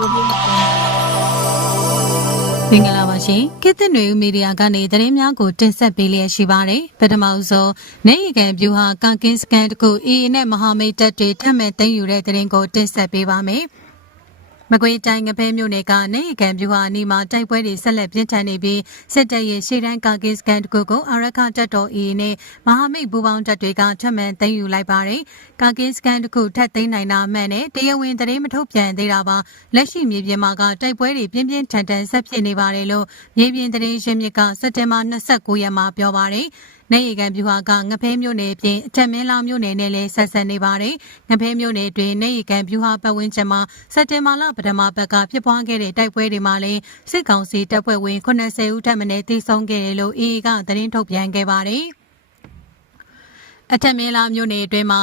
ကိုလေးကိုမင်္ဂလာပါရှင်ခေတ်သစ်နွေဦးမီဒီယာကနေသတင်းများကိုတင်ဆက်ပေးလျက်ရှိပါတယ်ပထမအဆုံးနေရီကန်ဗျူဟာကကင်းစကန်တခုအေအေနဲ့မဟာမိတ်တပ်တွေထပ်မံသိမ်းယူတဲ့သတင်းကိုတင်ဆက်ပေးပါမယ် မကွေးတိုင်းငဖဲမြို့နယ်ကနေရီကန်ဗျူဟာအနီးမှာတိုက်ပွဲတွေဆက်လက်ပြင်းထန်နေပြီးစစ်တပ်ရဲ့ရှေ့တန်းကကင်းစကန်တခုကိုအာရခတပ်တော်အေအေနဲ့မဟာမိတ်ပူးပေါင်းတပ်တွေကထပ်မံသိမ်းယူလိုက်ပါတယ်ကကင်းစကန်တခုထပ်သိမ်းနိုင်တာမှန်နဲ့တရားဝင်သတင်းမထုတ်ပြန်သေးတာပါလက်ရှိမြေပြင်မှာကတိုက်ပွဲတွေပြင်းပြင်းထန်ထန်ဆက်ဖြစ်နေပါတယ်လို့မြေပြင်သတင်းရင်းမြစ်ကစက်တင်ဘာ29ရက်မှာပြောပါတယ်နေရီကန်ပြူဟာကငဖဲမြို့နယ်ပြင်အထက်မင်းလောင်မြို့နယ်နဲ့လည်းဆက်ဆက်နေပါတယ်။ငဖဲမြို့နယ်တွင်နေရီကန်ပြူဟာပတ်ဝန်းကျင်မှာစက်တင်ဘာလပထမပတ်ကဖြစ်ပွားခဲ့တဲ့တိုက်ပွဲတွေမှာလည်းစစ်ကောင်စီတပ်ဖွဲ့ဝင်80ဦးထပ်မံတေဆုံးခဲ့တယ်လို့အေအေကသတင်းထုတ်ပြန်ခဲ့ပါတယ်။အထက်မင်းလောင်မြို့နယ်အတွင်းမှာ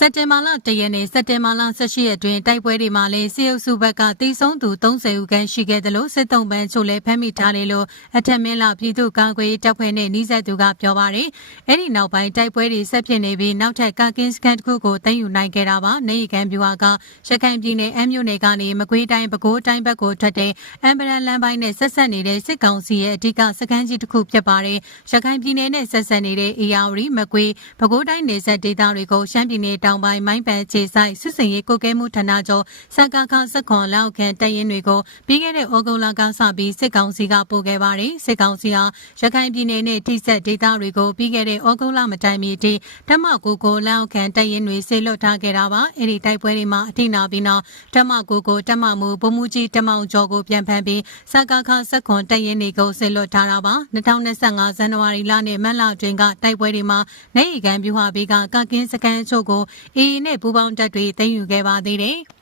စက်တင်ဘာလ၁ရက်နေ့စက်တင်ဘာလ18ရက်တွင်တိုက်ပွဲတွေမှာလည်းစစ်အုပ်စုဘက်ကတိစုံသူ30ဦးခန့်ရှိခဲ့တယ်လို့စစ်တုံးပန်းချို့လည်းဖမ်းမိထားတယ်လို့အထက်မင်းလာပြည်သူ့ကာကွယ်ရေးတပ်ဖွဲ့နဲ့နှိစက်သူကပြောပါရယ်အဲ့ဒီနောက်ပိုင်းတိုက်ပွဲတွေဆက်ဖြစ်နေပြီးနောက်ထပ်ကာကင်းစကန်တစ်ခုကိုတင်ယူနိုင်ခဲ့တာပါနေရီကန်ပြူဟာကရခိုင်ပြည်နယ်အမျိုးနယ်ကနေမကွေးတိုင်းပဲခူးတိုင်းဘက်ကိုထွက်တဲ့အမ်ဘရန်လမ်းပိုင်းနဲ့ဆက်ဆက်နေတဲ့စစ်ကောင်စီရဲ့အဓိကစခန်းကြီးတစ်ခုဖြစ်ပါတယ်ရခိုင်ပြည်နယ်နဲ့ဆက်ဆက်နေတဲ့အေယာဝတီမကွေးပဲခူးတိုင်းနေဆက်ဒေသတွေကိုရှမ်းပြည်နယ်တောင်ပိုင်းမိုင်းပန်ခြေဆိုင်စစ်စင်ရေးကိုကဲမှုဌာနချုပ်စကာခစခွန်လောက်ခန်တရင်တွေကိုပြီးခဲ့တဲ့ဩဂုတ်လကစပြီးစစ်ကောင်စီကပို့ခဲ့ပါတယ်စစ်ကောင်စီဟာရခိုင်ပြည်နယ်နဲ့ထိစပ်ဒေသတွေကိုပြီးခဲ့တဲ့ဩဂုတ်လမတိုင်မီအထိဓမ္မကိုကိုလောက်ခန်တရင်တွေဆေလွတ်ထားခဲ့တာပါအဲ့ဒီတိုက်ပွဲတွေမှာအထိနာပြီးနောက်ဓမ္မကိုကိုဓမ္မမူဗိုလ်မှူးကြီးတမောင်ကျော်ကိုပြန်ဖမ်းပြီးစကာခစခွန်တရင်တွေကိုဆေလွတ်ထားတာပါ2025ဇန်နဝါရီလနဲ့မတ်လတွင်ကတိုက်ပွဲတွေမှာနေရီကန်ပြူဟာဘေးကကကင်းစကန်အချို့ကိုအေအေနဲ့ပူးပေါင်းတပ်တွေသိမ်းယူခဲ့ပါသေးတယ်။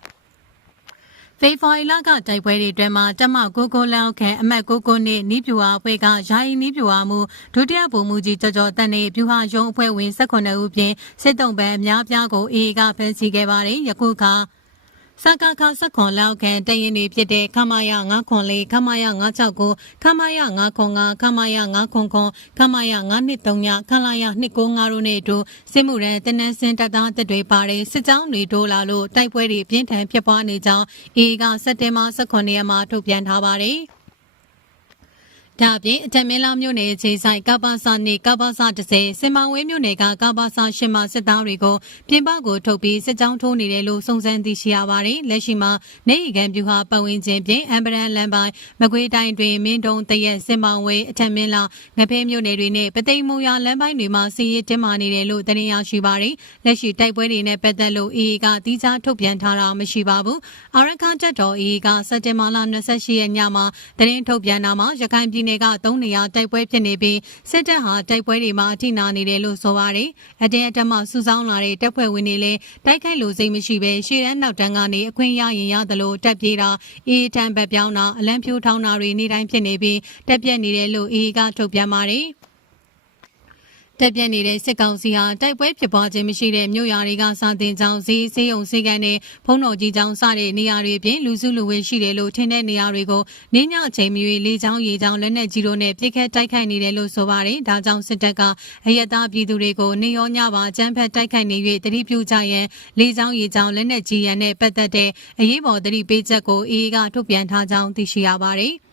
ဖေဖော်ဝါရီလကတိုက်ပွဲတွေအတွင်းမှာတမကိုကိုလောက်ခန့်အမတ်ကိုကိုနဲ့နီးပြူဟာအဖွဲ့ကယာယီနီးပြူဟာမူဒုတိယဗိုလ်မှူးကြီးကြော်ကြော်တန်နဲ့ပြူဟာရုံးအဖွဲ့ဝင်18ဦးပြင်စစ်တုံးပန်းအများပြားကိုအေအေကဖမ်းဆီးခဲ့ပါတယ်။ယခုခါ စကာခစခွန်လောက်ကန်တရင်တွေဖြစ်တဲ့ခမာယ904ခမာယ969ခမာယ905ခမာယ999ခမာယ923ခလာယ295တို့နဲ့အတူစစ်မှုရန်တနန်းစင်တပ်သားတပ်တွေပါတဲ့စစ်ကြောင်းတွေတိုးလာလို့တိုက်ပွဲတွေပြင်းထန်ဖြစ်ပွားနေကြောင်းအေကစက်တင်ဘာ18ရက်မှာထုတ်ပြန်ထားပါတယ်။ ဒါအပြင်အထက်မင်းလာမြို့နယ်ခြေဆိုင်ကပ္ပစာနေကပ္ပစာ30စင်မောင်ဝဲမြို့နယ်ကကပ္ပစာရှင်မစစ်သားတွေကိုပြင်ပကိုထုတ်ပြီးစစ်ကြောင်းထိုးနေတယ်လို့စုံစမ်းသိရှိရပါတယ်။လက်ရှိမှာနေရီကန်ပြူဟာပတ်ဝန်းကျင်ပြင်အမ်ဘရန်လန်ပိုင်းမကွေးတိုင်းတွင်မင်းတုံတရက်စင်မောင်ဝဲအထက်မင်းလာငဖဲမြို့နယ်တွေနဲ့ပသိမ်မူရလမ်းပိုင်းတွေမှာစီးရဲတင်မာနေတယ်လို့သတင်းရရှိပါတယ်။လက်ရှိတိုက်ပွဲတွေနဲ့ပတ်သက်လို့ AA ကတီးခြားထုတ်ပြန်ထားတာမရှိပါဘူး။အာရခတက်တော် AA ကစက်တင်ဘာလ28ရက်ညမှာသတင်းထုတ်ပြန်တာမှာရခိုင်ပြည်နယ်က3နေရာတိုက်ပွဲဖြစ်နေပြီးစစ်တပ်ဟာတိုက်ပွဲတွေမှာအထိနာနေတယ်လို့ဆိုပါတယ်။အတင်းအဓမ္မစူဆောင်းလာတဲ့တပ်ဖွဲ့ဝင်တွေလည်းတိုက်ခိုက်လို့စိတ်မရှိဘဲရှေ့တန်းနောက်တန်းကနေအခွင့်ရရင်ရတယ်လို့တက်ပြေးတာအေးတန်ဘက်ပြောင်းတာအလံဖြိုးထောင်းတာတွေနေ့တိုင်းဖြစ်နေပြီးတက်ပြက်နေတယ်လို့အေးကထုတ်ပြန်ပါတယ်။ တက်ပြက်နေတဲ့စစ်ကောင်စီဟာတိုက်ပွဲဖြစ်ပွားခြင်းမရှိတဲ့မြို့ရွာတွေကစာတင်ကြောင်းဈေးစေးုံစေးကန်နဲ့ဖုံးတော်ကြီးကြောင်းစတဲ့နေရာတွေပြင်လူစုလူဝေးရှိတယ်လို့ထင်တဲ့နေရာတွေကိုနင်းညအချိန်မီလေးချောင်းရေချောင်းလက်နက်ကြီးတို့နဲ့ပြစ်ခတ်တိုက်ခိုက်နေတယ်လို့ဆိုပါတယ်။ဒါကြောင့်စစ်တပ်ကအယက်သားပြည်သူတွေကိုနေရောညပါအကြမ်းဖက်တိုက်ခိုက်နေ၍တတိပြုကြရန်လေးချောင်းရေချောင်းလက်နက်ကြီးရန်နဲ့ပတ်သက်တဲ့အရေးပေါ်တတိပေးချက်ကိုအေးကထုတ်ပြန်ထားကြောင်းသိရှိရပါတယ်။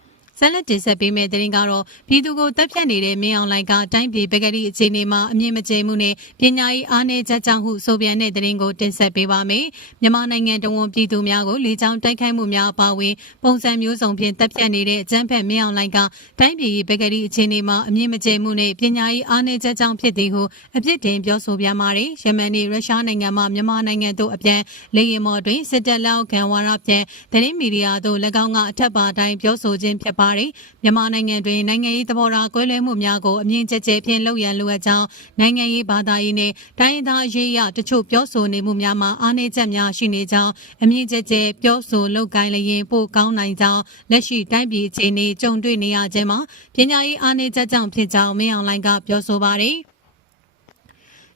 ဆက်လက်တင်ဆက်ပေးမယ့်သတင်းကတော့ပြည်သူကိုတပ်ဖြတ်နေတဲ့မင်းအောင်လှိုင်ကတိုင်းပြည်ပကတိအခြေအနေမှာအမြင့်မကျမှုနဲ့ပညာရေးအားနည်းချက်ကြောင့်ဟုဆိုပြန်တဲ့သတင်းကိုတင်ဆက်ပေးပါမယ်။မြန်မာနိုင်ငံတဝန်ပြည်သူများကိုလေကြောင်းတိုက်ခိုက်မှုများအပါအဝင်ပုံစံမျိုးစုံဖြင့်တပ်ဖြတ်နေတဲ့အကြမ်းဖက်မင်းအောင်လှိုင်ကတိုင်းပြည်ပကတိအခြေအနေမှာအမြင့်မကျမှုနဲ့ပညာရေးအားနည်းချက်ကြောင့်ဖြစ်သည်ဟုအပြစ်တင်ပြောဆိုပြန်ပါတယ်။ယမန်နဲ့ရုရှားနိုင်ငံမှမြန်မာနိုင်ငံတို့အပြန်လေယာဉ်မော်တွင်စစ်တပ်လက်အောက်ခံဝါရပြန်သတင်းမီဒီယာတို့၎င်းကအထက်ပါတိုင်းပြောဆိုခြင်းဖြစ်ပါတယ်။မြန်မာနိုင်ငံတွင်နိုင်ငံရေးသဘောထားကွဲလွဲမှုများကိုအမြင့်ကျကျဖြင့်လှုပ်ရန်လိုအပ်ကြောင်းနိုင်ငံရေးဘာသာရေးနှင့်တိုင်းရင်းသားအရေးအရတချို့ပြောဆိုနေမှုများမှာအားနည်းချက်များရှိနေကြောင်းအမြင့်ကျကျပြောဆိုလုပ်ကိုင်လျင်ပိုကောင်းနိုင်ကြောင်းလက်ရှိတိုင်းပြည်အခြေအနေကြုံတွေ့နေရခြင်းမှာပညာရေးအားနည်းချက်ကြောင့်ဖြစ်ကြောင်းမင်းအောင်လှိုင်ကပြောဆိုပါတယ်။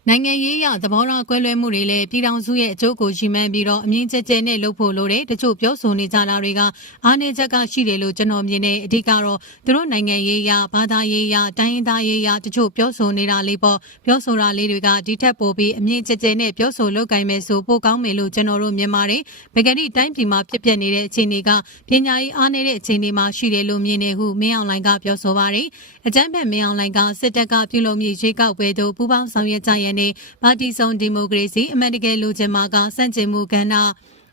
နိုင်ငံရေးအရသဘောထားကွဲလွဲမှုတွေလည်းပြည်ထောင်စုရဲ့အကျိုးကိုရှိမှန်းပြီးတော့အမြင့်ကျက်ကျက်နဲ့လုပ်ဖို့လိုတယ်တချို့ပြောဆိုနေကြတာတွေကအားနည်းချက်ကရှိတယ်လို့ကျွန်တော်မြင်နေအဓိကတော့သူတို့နိုင်ငံရေးအရဘာသာရေးအရတိုင်းရင်းသားရေးအရတချို့ပြောဆိုနေတာလေးပေါ့ပြောဆိုတာလေးတွေကဒီထက်ပိုပြီးအမြင့်ကျက်ကျက်နဲ့ပြောဆိုလုပ်ကိုင်မယ်ဆိုပိုကောင်းမယ်လို့ကျွန်တော်တို့မြင်ပါတယ်ဗကတိတိုင်းပြည်မှာဖြစ်ပျက်နေတဲ့အခြေအနေကပညာရေးအားနည်းတဲ့အခြေအနေမှာရှိတယ်လို့မြင်နေဟုမင်းအောင်လှိုင်ကပြောဆိုပါတယ်အကြမ်းဖက်မင်းအောင်လှိုင်ကစစ်တပ်ကပြုလုပ်မြေရွေးကောက်ပွဲသို့ပူးပေါင်းဆောင်ရွက်ကြရတဲ့ပါတီစုံဒီမိုကရေစီအမေရိကန်လူချင်မာကစန့်ကျင်မှုကဏ္ဍ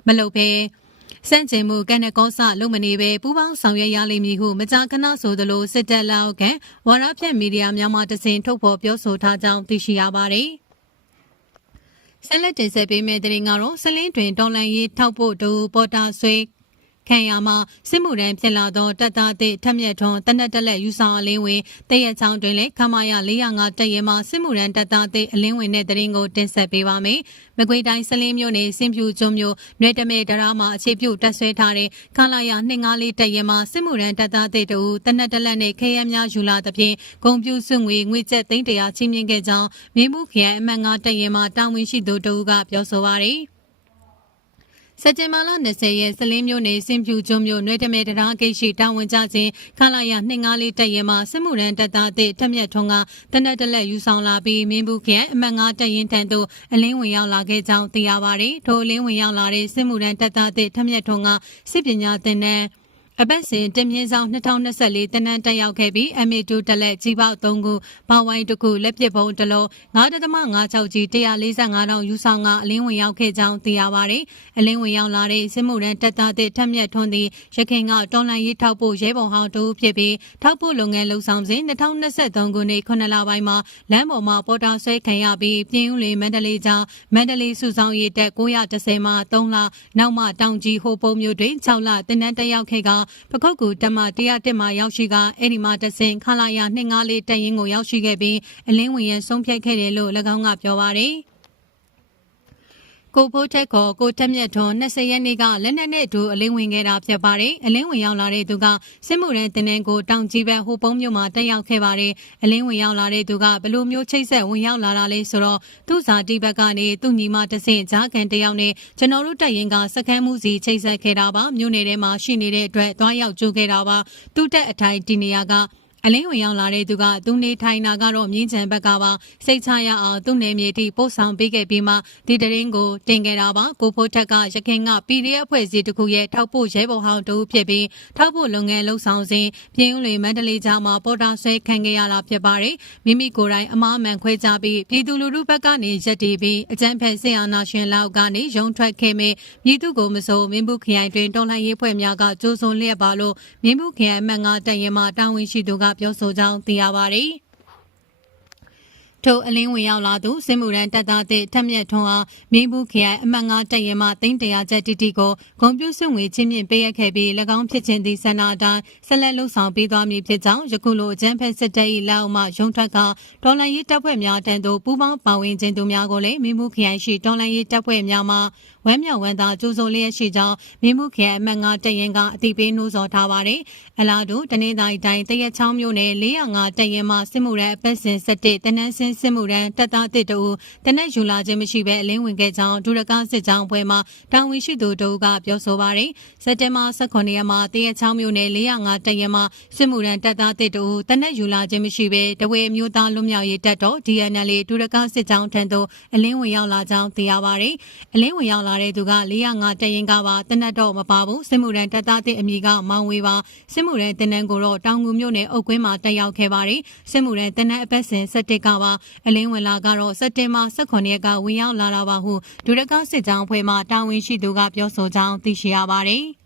မလုပ်ဘဲစန့်ကျင်မှုကနေကောစလုံးမနေပဲပူးပေါင်းဆောင်ရွက်ရလိမ့်မည်ဟုမကြာခဏဆိုသလိုစစ်တပ်လက်အောက်ကဝါရဖြန့်မီဒီယာများမှတစဉ်ထုတ်ဖော်ပြောဆိုထားကြောင်းသိရှိရပါတယ်။ဆက်လက်တင်ဆက်ပေးမယ့်သတင်းကတော့စလင်းတွင်တော်လန်ရေးထောက်ဖို့တူပေါ်တာဆွေ ခံရမှာစစ်မှုရန်ဖြစ်လာသောတပ်သားသည့်ထက်မြက်ထွန်းတနက်တက်လက်ယူဆောင်အလင်းဝင်တရက်ချောင်းတွင်လည်းခမာရ405တပ်ရဲမှစစ်မှုရန်တပ်သားသည့်အလင်းဝင်တဲ့တရင်ကိုတင်ဆက်ပေးပါမယ်။မကွေးတိုင်းစလင်းမြို့နယ်စင်ဖြူကျွန်းမြို့နွေတမဲတရာမှာအခြေပြုတပ်ဆွဲထားတဲ့ခလာရ254တပ်ရဲမှစစ်မှုရန်တပ်သားသည့်တူတနက်တက်လက်နဲ့ခဲယမ်းများယူလာသဖြင့်ဂုံပြူစွငွေငွေကျပ်သိန်းတရာချင်းမြင့်ခဲ့ကြောင်းမင်းမှုခရိုင်အမှတ်9တပ်ရဲမှတာဝန်ရှိသူတို့ကပြောဆိုပါရယ်။ စက်တင်ဘာလ20ရက်စလင်းမြို့နယ်စင်ဖြူကျွန်းမြို့နွေတမဲတရာဂိတ်ရှိတာဝန်ကျခြင်းခလာရ254တပ်ရဲမှစစ်မှုရန်တပ်သားအသည့်ထက်မြက်ထွန်းကတနက်တလက်ယူဆောင်လာပြီးမင်းဘူးခရိုင်အမှတ်9တပ်ရင်းထံသို့အလင်းဝင်ရောက်လာခဲ့ကြောင်းသိရပါတယ်။ထိုအလင်းဝင်ရောက်လာတဲ့စစ်မှုရန်တပ်သားအသည့်ထက်မြက်ထွန်းကစစ်ပညာသင်တန်း အပတ်စဉ်တင်မြင့်ဆောင်2024တနန်းတက်ရောက်ခဲ့ပြီး MA2 တက်လက်ကြီးပေါက်3ခုဘောင်ဝိုင်းတစ်ခုလက်ပစ်ပုံးတစ်လုံး9.56ကြီး145တောင်ယူဆောင်ကအလင်းဝင်ရောက်ခဲ့ကြောင်းသိရပါတယ်။အလင်းဝင်ရောက်လာတဲ့စစ်မှုရန်တပ်သားတဲ့ထက်မြက်ထွန်းသည်ရခိုင်ကတော်လန်ရေးထောက်ဖို့ရဲဘော်ဟောင်းတူဖြစ်ပြီးထောက်ဖို့လုပ်ငန်းလှုပ်ဆောင်စဉ်2023ခုနှစ်9လပိုင်းမှာလမ်းပေါ်မှာပေါ်တာဆွဲခံရပြီးပြင်းဦးလေမန္တလေးကျောင်းမန္တလေးစုဆောင်ရေးတက်930မှ3လနောက်မှတောင်ကြီးဟိုပုံမျိုးတွင်6လတင်နန်းတက်ရောက်ခဲ့ကပခုတ်ကူတမ101မှာရောက်ရှိကအဲ့ဒီမှာတဆင်ခလာရ254တက်ရင်ကိုရောက်ရှိခဲ့ပြီးအလင်းဝင်ရဆုံးဖြတ်ခဲ့တယ်လို့၎င်းကပြောပါတယ်။ ကိုဖိုးထက်ခေါ်ကိုတက်မြတ်ထွန်း20ရက်နေ့ကလက်နက်နဲ့အတူအလင်းဝင်ခဲ့တာဖြစ်ပါတယ်။အလင်းဝင်ရောက်လာတဲ့သူကစစ်မှုရန်တင်နန်းကိုတောင်ကြီးဘက်ဟိုပုံးမြို့မှာတက်ရောက်ခဲ့ပါတယ်။အလင်းဝင်ရောက်လာတဲ့သူကဘလို့မျိုးချိတ်ဆက်ဝင်ရောက်လာတာလဲဆိုတော့သူ့ဇာတိဘက်ကနေသူ့ညီမတဆင့်ဂျာကန်တယောက်နဲ့ကျွန်တော်တို့တက်ရင်ကစကမ်းမှုစီချိတ်ဆက်ခဲ့တာပါ။မြို့နယ်ထဲမှာရှိနေတဲ့အတွက်သွားရောက်ကြိုးခဲ့တာပါ။သူ့တက်အထိုင်ဒီနေရာက အလင်းဝင်ရောက်လာတဲ့သူကသူနေထိုင်တာကတော့မြင်းချံဘက်ကပါစိတ်ချရအောင်သူ့နေမြေထိပို့ဆောင်ပေးခဲ့ပြီးမှဒီတရင်ကိုတင်ခဲ့တာပါကိုဖိုးထက်ကရခင်က PDF အဖွဲ့အစည်းတစ်ခုရဲ့ထောက်ပို့ရဲဘော်ဟောင်းတူဖြစ်ပြီးထောက်ပို့လုပ်ငန်းလှုပ်ဆောင်စဉ်ပြင်းဦးလေမန္တလေးကျောင်းမှာပေါ်တာဆွဲခံခဲ့ရတာဖြစ်ပါတယ်မိမိကိုယ်တိုင်အမားမှန်ခွဲကြပြီးပြည်သူလူထုဘက်ကနေရက်တီပြီးအကြမ်းဖက်ဆင်အာဏာရှင်လောက်ကနေရုံထွက်ခဲ့မိမြည်သူကိုမစိုးမင်းဘူးခရိုင်တွင်တော်လှန်ရေးဖွဲ့များကကြိုးစုံလျက်ပါလို့မင်းဘူးခရိုင်မှတ်ငါတန်ရင်မှတာဝန်ရှိသူကပြောဆိုကြောင်းသိရပါတယ်။ထိုအလင်းဝင်ရောက်လာသူစစ်မှုရန်တပ်သားသည့်ထက်မြက်ထွန်းအားမင်းဘူးခရိုင်အမှတ်9တပ်ရဲမှသိန်းတရာကျပ်တီတီကိုဂုံပြုစွငွေချင်းမြင့်ပေးရခဲ့ပြီး၎င်းဖြစ်ခြင်းသည့်ဆန္ဒအတိုင်းဆက်လက်လှုပ်ဆောင်ပေးသွားမည်ဖြစ်ကြောင်းယခုလိုအကြမ်းဖက်စစ်တပ်၏လက်အောက်မှရုံထွက်ကဒေါ်လာရေးတပ်ဖွဲ့များတန်သို့ပူးပေါင်းပါဝင်ခြင်းသူများကိုလည်းမင်းဘူးခရိုင်ရှိဒေါ်လာရေးတပ်ဖွဲ့များမှ ဝမ်းမြောက်ဝမ်းသာကြိုးစိုးလျက်ရှိကြောင်းမင်းမှုခရိုင်အမှတ်9တရင်ကအသိပေးနှိုးဆော်ထားပါတယ်။အလားတူတနင်္သာရီတိုင်းတရက်ချောင်းမြို့နယ်405တရင်မှစစ်မှုရန်အပတ်စဉ်17တနန်းစင်းစစ်မှုရန်တပ်သားတစ်တူတနက်ယူလာခြင်းမရှိဘဲအလင်းဝင်ခဲ့ကြောင်းဒုရကစစ်ကြောင်းဖွဲ့မှတာဝန်ရှိသူတို့ကပြောဆိုပါတယ်။စက်တင်ဘာ18ရက်မှာတရက်ချောင်းမြို့နယ်405တရင်မှစစ်မှုရန်တပ်သားတစ်တူတနက်ယူလာခြင်းမရှိဘဲတဝဲမျိုးသားလွတ်မြောက်ရေးတပ်တော် DNL ဒုရကစစ်ကြောင်းထံသို့အလင်းဝင်ရောက်လာကြောင်းသိရပါတယ်။အလင်းဝင်ရောက်လာတဲ့သူက405တရင်ကပါတနက်တော့မပါဘူးစစ်မှုရန်တပ်သားတဲ့အမိကမောင်ဝေပါစစ်မှုရန်တနန်းကိုတော့တောင်ငူမြို့နယ်အုတ်ကွင်းမှာတက်ရောက်ခဲ့ပါတယ်စစ်မှုရန်တနန်းအပတ်စဉ်17ကပါအလင်းဝင်လာကတော့စက်တင်ဘာ18ရက်ကဝင်ရောက်လာတာပါဟုဒုရကစစ်ကြောင်းအဖွဲ့မှတာဝန်ရှိသူကပြောဆိုကြောင်းသိရှိရပါတယ်